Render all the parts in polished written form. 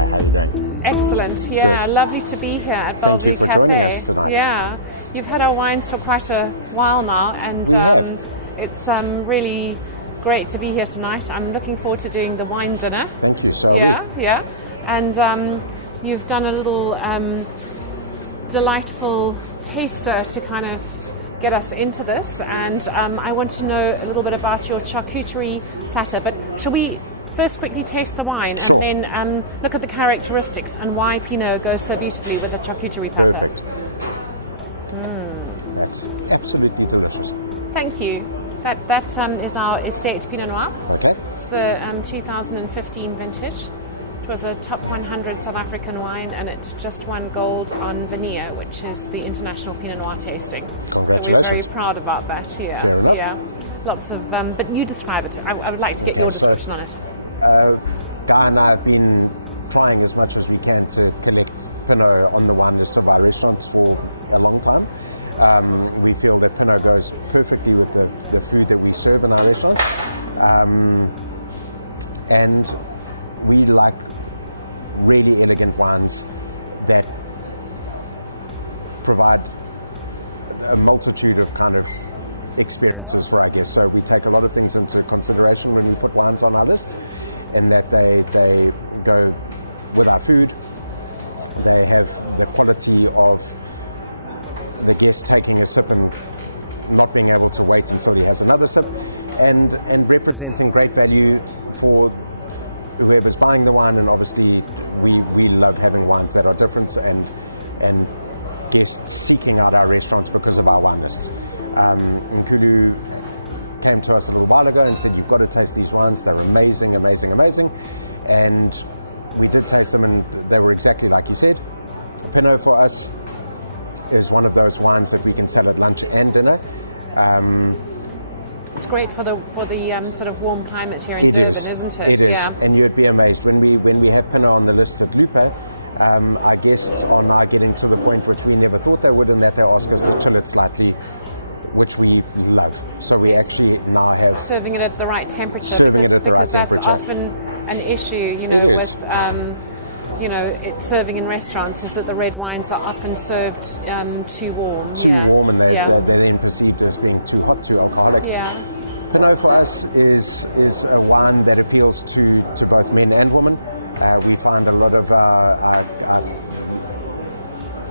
Hi, how are you doing? Excellent. Yeah, good. Lovely to be here at Bellevue Thank you for Café. joining us tonight. Yeah, you've had our wines for quite a while now, and we have. It's really great to be here tonight. I'm looking forward to doing the wine dinner. Thank you. So are we. Yeah, and you've done a little delightful taster to kind of get us into this, and I want to know a little bit about your charcuterie platter. But shall we first quickly taste the wine, sure, and then look at the characteristics and why Pinot goes so beautifully with the charcuterie platter? Perfect. That's absolutely delicious. Thank you. That is our estate Pinot Noir. Okay. It's the 2015 vintage. It was a top 100 South African wine, and it just won gold on Veneer, which is the international Pinot Noir tasting. Congratulations. So we're very proud about that. Yeah. Fair enough. Yeah. Lots of, but you describe it. I would like to get your description on it. Guy and I have been trying as much as we can to collect Pinot on the wine list of our restaurants for a long time. We feel that Pinot goes perfectly with the food that we serve in our restaurants. And we like really elegant wines that provide a multitude of kind of experiences for our guests. So we take a lot of things into consideration when we put wines on our list, and that they go with our food. They have the quality of the guest taking a sip and not being able to wait until he has another sip, and representing great value for whoever's buying the wine. And obviously we love having wines that are different, and guests seeking out our restaurants because of our wine lists. Nkulu came to us a little while ago and said, you've got to taste these wines, they're amazing, amazing, amazing. And we did taste them, and they were exactly like you said. Pinot for us is one of those wines that we can sell at lunch and dinner. It's great for the sort of warm climate here in Durban, isn't it? It is, yeah. And you'd be amazed when we have Pinot on the list at Lupa. Our guests are now getting to the point which we never thought they would, and that they ask us to chill it slightly, which we love. So we actually now have serving it at the right temperature. That's often an issue, it is. With serving in restaurants, is that the red wines are often served too warm. Warm, and they're then perceived as being too hot, too alcoholic. Yeah. Pinot for us is a wine that appeals to both men and women. We find a lot of our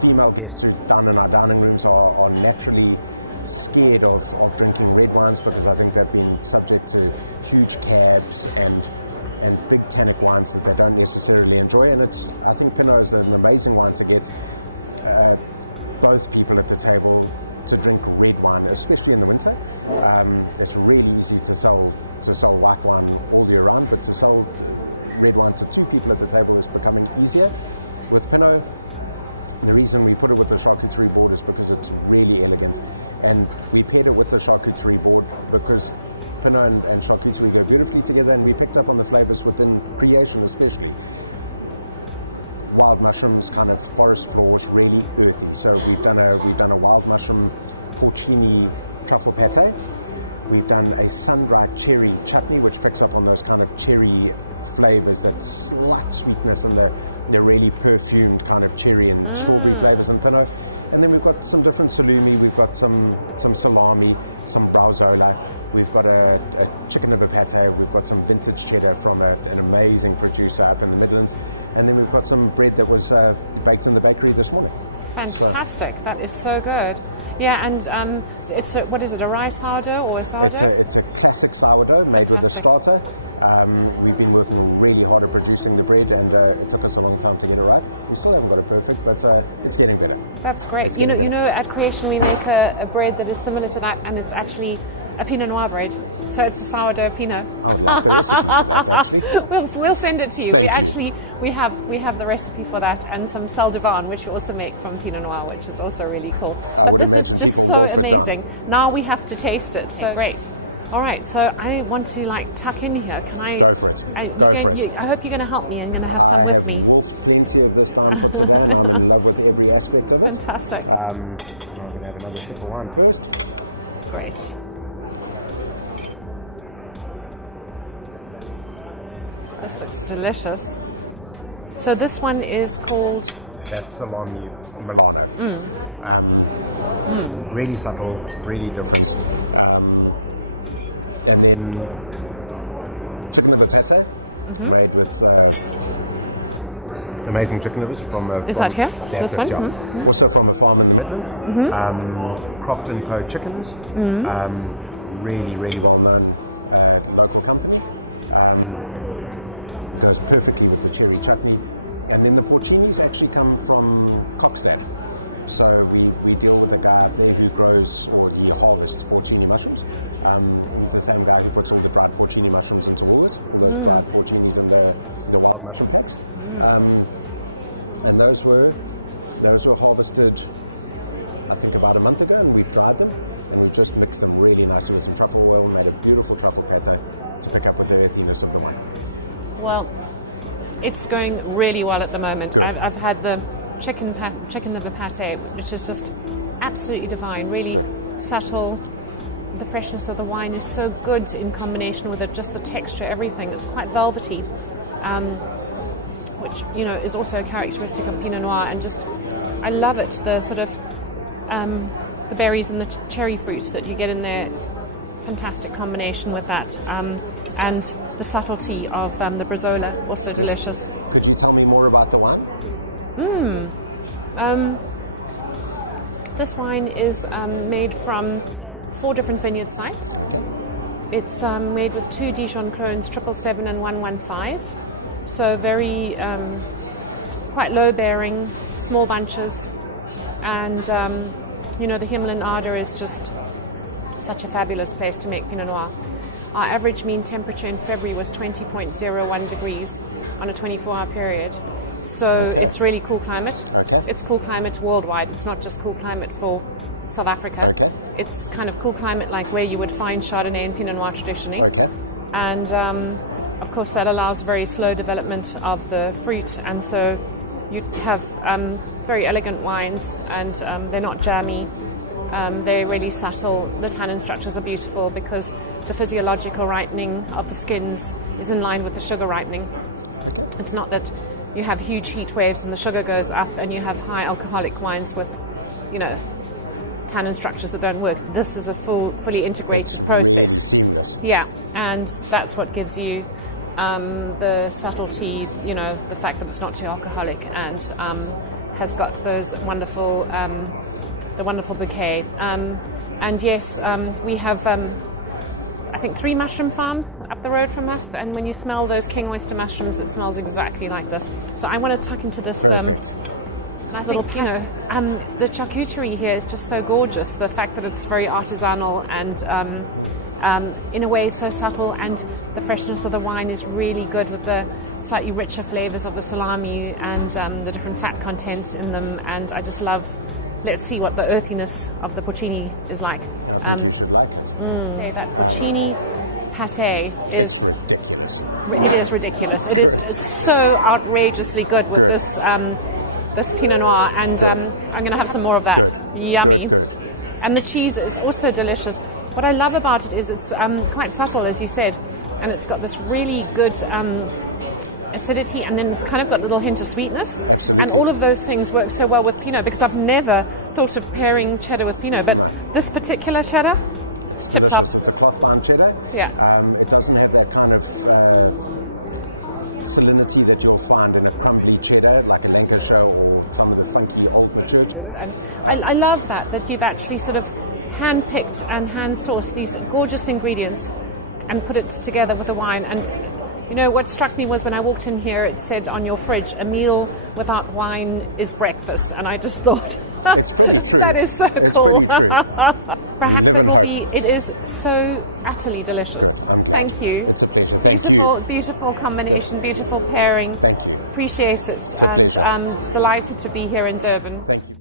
female guests who down in our dining rooms are naturally scared of drinking red wines, because I think they've been subject to huge cabs and big tannic wines that they don't necessarily enjoy. And I think Pinot is an amazing wine to get both people at the table to drink red wine, especially in the winter. It's really easy to sell white wine all year round, but to sell red wine to two people at the table is becoming easier. With Pinot, the reason we put it with the charcuterie board is because it's really elegant, and we paired it with the charcuterie board because Pinot and charcuterie go beautifully together, and we picked up on the flavors within creation, especially wild mushrooms, kind of forest floors, really earthy. So we've done a wild mushroom porcini truffle pate. We've done a sun-dried cherry chutney, which picks up on those kind of cherry flavors, that slight sweetness, and the really perfumed kind of cherry and strawberry flavors in Pinot. And then we've got some different salumi, we've got some salami, some brauzola, we've got a chicken liver pate, we've got some vintage cheddar from an amazing producer up in the Midlands, and then we've got some bread that was baked in the bakery this morning. Fantastic, that is so good. Yeah, and what is it, a rye sourdough or a sourdough? It's a classic sourdough made with a starter. We've been working really hard at producing the bread, and it took us a long time to get it right. We still haven't got it perfect, but it's getting better. That's great. You know, at Creation we make a bread that is similar to that, and it's actually a Pinot Noir bread. So it's a sourdough Pinot. I would like the recipe for that, actually. We'll send it to you. Thank you. We have the recipe for that, and some sel de vin, which we also make from Pinot Noir, which is also really cool. I would imagine people will fit down. Now we have to taste it. So great. All right, so I want to tuck in here. Can I? Go for it. Go for it. I hope you're going to help me. I'm going to have I some have with me. wolfed plenty of this time for today, and I'm in love with every aspect of it. Fantastic. I'm going to have another sip of wine first. Great. This looks delicious. So this one is called... That's salami Milano. Really subtle, really different. And then chicken liver pate, made with amazing chicken livers from a... Is that here? That's This one? yeah. Also from a farm in the Midlands. Croft & Co. Chickens. Really, really well-known local company. Goes perfectly with the cherry chutney. And then the porcinis actually come from Cockstad. So we deal with a guy up there who grows, or he harvests porcini mushrooms. He's the same guy who puts all the dried porcini mushrooms into Woolworths, all those dried porcinis in the wild mushroom packs. And those were harvested, I think, about a month ago, and we've dried them, and we've just mixed them really nicely with some truffle oil, made a beautiful truffle pate to pick up with the earthiness of the wine. Well, it's going really well at the moment. Good. I've had the chicken liver pate, which is just absolutely divine, really Good. subtle. The freshness of the wine is so good in combination with it, just the texture, everything. It's quite velvety, which, you know, is also a characteristic of Pinot Noir, and just, I love it, the sort of the berries and the cherry fruit that you get in there. Fantastic combination with that, and the subtlety of the Brazola, also delicious. Could you tell me more about the wine? This wine is made from 4 different vineyard sites. Okay. It's made with 2 Dijon clones, 777 and 115. So very quite low bearing, small bunches, and you know, the Himmel Ader is just such a fabulous place to make Pinot Noir. Our average mean temperature in February was 20.01 degrees on a 24-hour period. So it's really cool climate. Okay. It's cool climate worldwide. It's not just cool climate for South Africa. Okay. It's kind of cool climate like where you would find Chardonnay and Pinot Noir traditionally. Okay. And of course that allows very slow development of the fruit, and so you have very elegant wines, and they're not jammy. They're really subtle. The tannin structures are beautiful because the physiological ripening of the skins is in line with the sugar ripening. Okay. It's not that you have huge heat waves and the sugar goes up and you have high alcoholic wines with, you know, tannin structures that don't work. This is a fully integrated process. It's really seamless. Yeah, and that's what gives you the subtlety, you know, the fact that it's not too alcoholic, and has got those wonderful, the wonderful bouquet. And yes, we have, I think, 3 mushroom farms up the road from us, and when you smell those king oyster mushrooms, it smells exactly like this. So I want to tuck into this. Perfect. Little, you know, the charcuterie here is just so gorgeous. The fact that it's very artisanal and in a way so subtle, and the freshness of the wine is really good with the slightly richer flavors of the salami and the different fat contents in them. And I just love. Let's see what the earthiness of the porcini is like. I think you should like it. Say that porcini pate is. It's ridiculous. It is ridiculous. It is so outrageously good with this Pinot Noir, and I'm going to have some more of that. Good. Yummy. Good. And the cheese is also delicious. What I love about it is it's quite subtle, as you said, and it's got this really good acidity, and then it's kind of got a little hint of sweetness. Absolutely. And all of those things work so well with Pinot, because I've never thought of pairing cheddar with Pinot, but this particular cheddar, it's delicious. It's a cloth-bound cheddar. Yeah. It doesn't have that kind of salinity that you'll find in a crumbly cheddar, like a Lancashire or some of the funky old mature cheddars. I love that you've actually sort of hand-picked and hand-sourced these gorgeous ingredients and put it together with the wine. And you know, what struck me was when I walked in here, it said on your fridge, a meal without wine is breakfast. And I just thought, it's pretty true. That is so It's cool. pretty true. Perhaps Live in hope. It is so utterly delicious. Good, I'm glad. Thank you. It's a pleasure. Thank you. Beautiful combination, beautiful pairing. Thank you. Appreciate it. It's a pleasure. I'm delighted to be here in Durban. Thank you.